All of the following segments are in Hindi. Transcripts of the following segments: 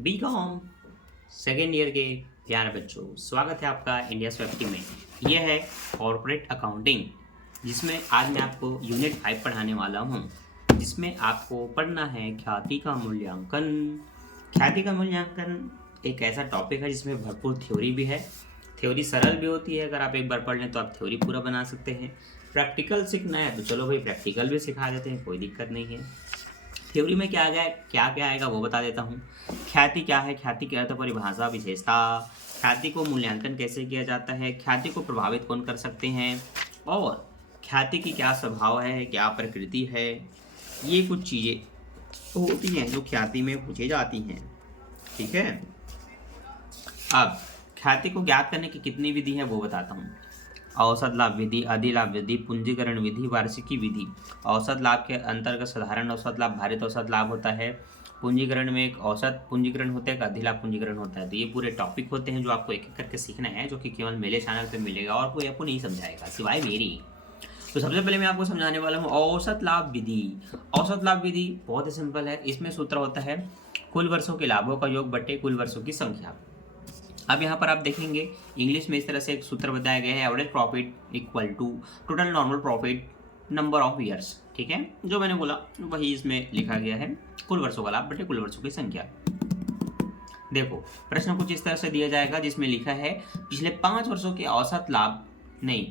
बीकॉम सेकेंड ईयर के प्यारे बच्चों, स्वागत है आपका इंडिया स्वेफ्टी में। यह है कॉर्पोरेट अकाउंटिंग, जिसमें आज मैं आपको यूनिट 5 पढ़ाने वाला हूं, जिसमें आपको पढ़ना है ख्याति का मूल्यांकन। ख्याति का मूल्यांकन एक ऐसा टॉपिक है जिसमें भरपूर थ्योरी भी है। थ्योरी सरल भी होती है, अगर आप एक बार पढ़ लें तो आप थ्योरी पूरा बना सकते हैं। प्रैक्टिकल सीखना है तो चलो भाई प्रैक्टिकल भी सिखा देते हैं, कोई दिक्कत नहीं है। थ्योरी में क्या क्या आएगा वो बता देता हूँ। ख्याति क्या है, ख्याति क्या अर्थ, परिभाषा, विशेषता, ख्याति को मूल्यांकन कैसे किया जाता है, ख्याति को प्रभावित कौन कर सकते हैं, और ख्याति की क्या स्वभाव है, क्या प्रकृति है। ये कुछ चीज़ें होती हैं जो ख्याति में पूछी जाती हैं। ठीक है, अब ख्याति को ज्ञात करने की कितनी विधि है वो बताता हूँ। औसत लाभ विधि, अधिलाभ विधि, पूंजीकरण विधि, वार्षिकी विधि। औसत लाभ के अंतर्गत साधारण औसत लाभ, भारित औसत लाभ होता है। पूंजीकरण में एक औसत पूंजीकरण होता है, एक अधिलाभ पूंजीकरण होता है। तो ये पूरे टॉपिक होते हैं जो आपको एक एक करके सीखना है, जो कि केवल मेरे चैनल पे मिलेगा और कोई आपको नहीं समझाएगा सिवाय मेरी। तो सबसे पहले मैं आपको समझाने वाला हूँ औसत लाभ विधि। औसत लाभ विधि बहुत ही सिंपल है। इसमें सूत्र होता है कुल वर्षों के लाभों का योग बटे कुल वर्षों की संख्या। अब यहाँ पर आप देखेंगे इंग्लिश में इस तरह से एक सूत्र बताया गया है, average profit equal to total normal profit number of years. ठीक है, जो मैंने बोला वही इसमें लिखा गया है, कुल वर्षों का लाभ बटे कुल वर्षों की संख्या। देखो प्रश्न कुछ इस तरह से दिया जाएगा जिसमें लिखा है पिछले 5 वर्षों के औसत लाभ नहीं,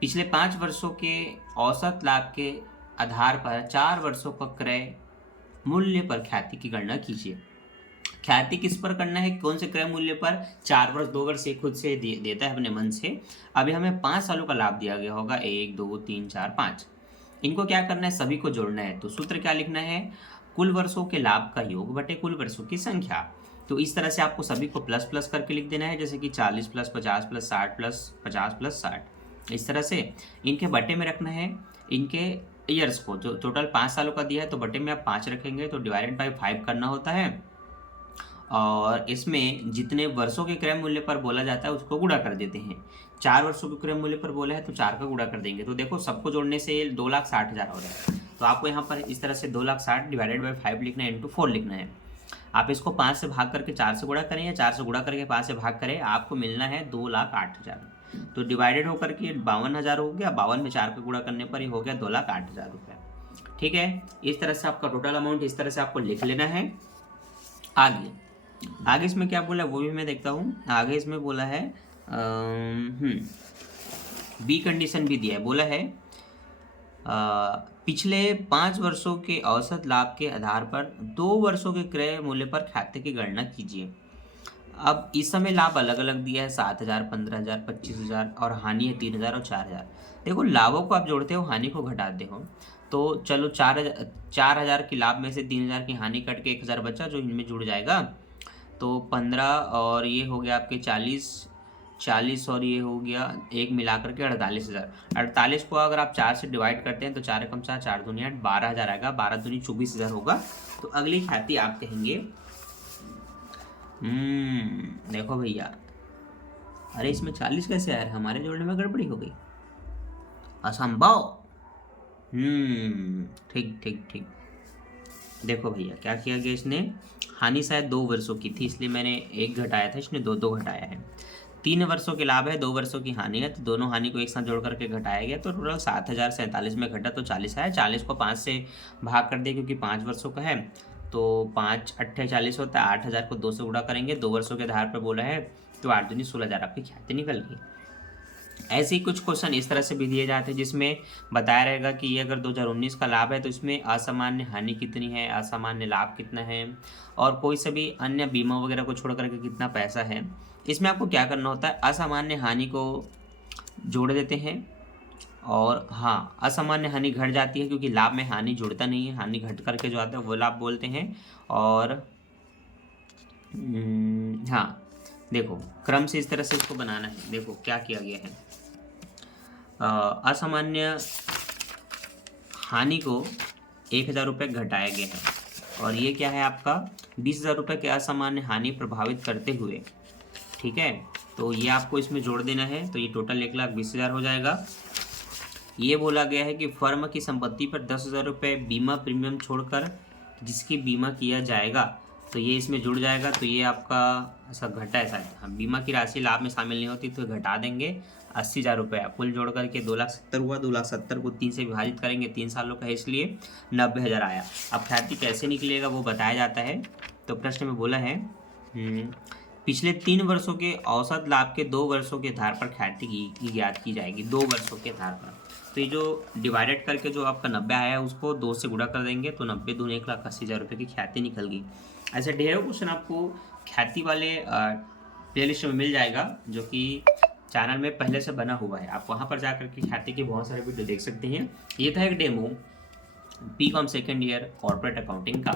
पिछले 5 वर्षों के औसत लाभ के आधार पर 4 वर्षों का क्रय मूल्य पर ख्याति की गणना कीजिए। ख्याति किस पर करना है, कौन से क्रय मूल्य पर? 4 वर्ष, 2 वर्ष ये खुद से देता है अपने मन से। अभी हमें 5 सालों का लाभ दिया गया होगा, 1 2 3 4 5। इनको क्या करना है, सभी को जोड़ना है। तो सूत्र क्या लिखना है, कुल वर्षों के लाभ का योग बटे कुल वर्षों की संख्या। तो इस तरह से आपको सभी को प्लस प्लस करके लिख देना है, जैसे कि 40 प्लस 50 प्लस 60 प्लस 50 प्लस 60। इस तरह से इनके बटे में रखना है इनके ईयर्स को। जो टोटल 5 सालों का दिया है तो बटे में आप 5 रखेंगे, तो डिवाइडेड बाई 5 करना होता है। और इसमें जितने वर्षों के क्रय मूल्य पर बोला जाता है उसको गुणा कर देते हैं। 4 वर्षों के क्रय मूल्य पर बोला है तो 4 का गुणा कर देंगे। तो देखो सबको जोड़ने से 2,60,000 हो रहा है। तो आपको यहाँ पर इस तरह से 2,60,000 डिवाइडेड बाई 5 लिखना है, इंटू 4 लिखना है। आप इसको 5 से भाग करके 4 से गुणा करें या 4 से गुणा करके 5 से भाग करें, आपको मिलना है 2,08,000। तो डिवाइडेड होकर के 52,000 हो गया, 52 में 4 का गुणा करने पर ही हो गया 2,08,000 रुपये। ठीक है, इस तरह से आपका टोटल अमाउंट इस तरह से आपको लिख लेना है। आगे इसमें क्या बोला वो भी मैं देखता हूँ। आगे इसमें बोला है बी कंडीशन भी दिया है, बोला है पिछले 5 वर्षों के औसत लाभ के आधार पर 2 वर्षों के क्रय मूल्य पर खाते की गणना कीजिए। अब इस समय लाभ अलग अलग दिया है, 7,000, 15,000, 25,000 और हानि है 3,000 और 4,000। देखो लाभों को आप जोड़ते हो, हानि को घटाते हो। तो चलो 4,000 की लाभ में से 3,000 की हानि कट के 1,000 बचा जो इनमें जुड़ जाएगा। तो 15 और ये हो गया आपके 40 और ये हो गया एक मिलाकर के 48,000। 48 को अगर आप 4 से डिवाइड करते हैं तो 4 एकम 4, 4 दूनी 8, 12,000 आएगा। 12 दूनी 24,000 होगा। तो अगली ख्याति आप कहेंगे देखो भैया, अरे इसमें 40 कैसे आ रहा है, हमारे जोड़ने में गड़बड़ी हो गई, असंभव। ठीक ठीक ठीक। देखो भैया क्या किया गया, इसने हानि शायद 2 वर्षों की थी इसलिए मैंने 1 घटाया था, इसने 2 घटाया है। 3 वर्षों के लाभ है, 2 वर्षों की हानि है, तो दोनों हानि को एक साथ जोड़ करके घटाया गया। तो टोटल 7,047 में घटा तो 40 आया। 40 को 5 से भाग कर दिया क्योंकि 5 वर्षों का है, तो 5 8 40 होता है। 8,000 को 2 से गुणा करेंगे, 2 वर्षों के आधार पर बोला है, तो 8 दूनी 16,000 आपकी ख्याति निकल गई। ऐसे ही कुछ क्वेश्चन इस तरह से भी दिए जाते हैं जिसमें बताया रहेगा कि ये अगर 2019 का लाभ है तो इसमें असामान्य हानि कितनी है, असामान्य लाभ कितना है, और कोई से भी अन्य बीमा वगैरह को छोड़ करके कितना पैसा है। इसमें आपको क्या करना होता है, असामान्य हानि को जोड़ देते हैं, और हाँ असामान्य हानि घट जाती है क्योंकि लाभ में हानि जुड़ता नहीं है, हानि घट करके जो आता है वो लाभ बोलते हैं। और हाँ देखो क्रम से इस तरह से इसको बनाना है। देखो क्या किया गया है, असामान्य हानि को 1,000 रुपये घटाया गया है, और ये क्या है आपका 20,000 रुपये के असामान्य हानि प्रभावित करते हुए। ठीक है, तो ये आपको इसमें जोड़ देना है, तो ये टोटल 1,20,000 हो जाएगा। ये बोला गया है कि फर्म की संपत्ति पर 10,000 रुपये बीमा प्रीमियम छोड़कर जिसकी बीमा किया जाएगा तो ये इसमें जुड़ जाएगा। तो ये आपका ऐसा घटा है शायद, हाँ, बीमा की राशि लाभ में शामिल नहीं होती तो घटा देंगे 80,000 रुपये। कुल जोड़ करके 2,70,000 हुआ। 2,70,000 को 3 से विभाजित करेंगे, 3 सालों का है इसलिए 90,000 आया। अब ख्याति कैसे निकलेगा वो बताया जाता है। तो प्रश्न में बोला है पिछले 3 वर्षों के औसत लाभ के 2 वर्षों के आधार पर ख्याति की ज्ञात की जाएगी। 2 वर्षों के आधार पर। तो ये जो डिवाइडेड करके जो आपका 90 आया है उसको 2 से गुणा कर देंगे तो 90 दूनी 1,80,000 रुपये की ख्याति निकल गई। ऐसे ढेरों क्वेश्चन आपको ख्याति वाले प्लेलिस्ट में मिल जाएगा, जो कि चैनल में पहले से बना हुआ है। आप वहाँ पर जाकर के ख्याति के बहुत सारे वीडियो देख सकते हैं। ये था एक demo BCom second year corporate accounting का।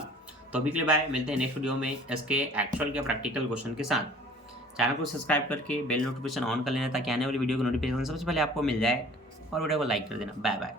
तो अभी के लिए बाय, मिलते हैं नेक्स्ट वीडियो में इसके एक्चुअल के प्रैक्टिकल क्वेश्चन के साथ। चैनल को सब्सक्राइब करके बेल नोटिफिकेशन ऑन कर लेना ताकि आने वाली वीडियो की नोटिफिकेशन सबसे पहले आपको मिल जाए, और वीडियो को लाइक कर देना। Bye bye.